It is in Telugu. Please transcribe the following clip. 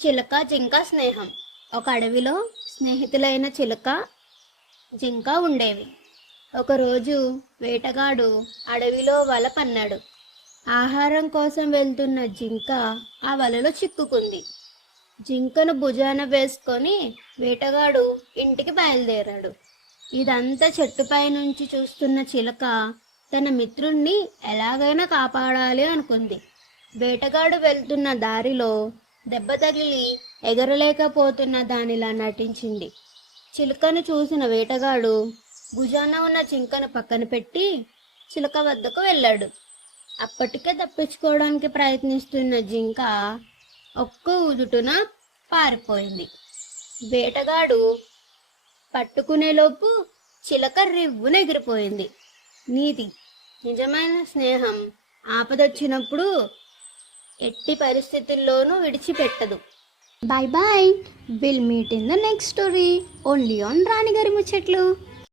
చిలక జింక స్నేహం. ఒక అడవిలో స్నేహితులైన చిలక జింక ఉండేవి. ఒకరోజు వేటగాడు అడవిలో వల పన్నాడు. ఆహారం కోసం వెళ్తున్న జింక ఆ వలలో చిక్కుకుంది. జింకను భుజాన వేసుకొని వేటగాడు ఇంటికి బయలుదేరాడు. ఇదంతా చెట్టుపై నుంచి చూస్తున్న చిలక తన మిత్రుణ్ణి ఎలాగైనా కాపాడాలి అనుకుంది. వేటగాడు వెళ్తున్న దారిలో దెబ్బ తగిలి ఎగరలేకపోతున్న దానిలా నటించింది. చిలుకను చూసిన వేటగాడు భుజాన ఉన్న జింకను పక్కన పెట్టి చిలుక వద్దకు వెళ్ళాడు. అప్పటికే తప్పించుకోవడానికి ప్రయత్నిస్తున్న జింక ఒక్క ఊదుటున పారిపోయింది. వేటగాడు పట్టుకునేలోపు చిలక రివ్వున ఎగిరిపోయింది. నీతి: నిజమైన స్నేహం ఆపదొచ్చినప్పుడు ఎట్టి పరిస్థితుల్లోనూ విడిచిపెట్టదు. Bye bye. We'll meet in the next story only on Rani Gari Muchetlu.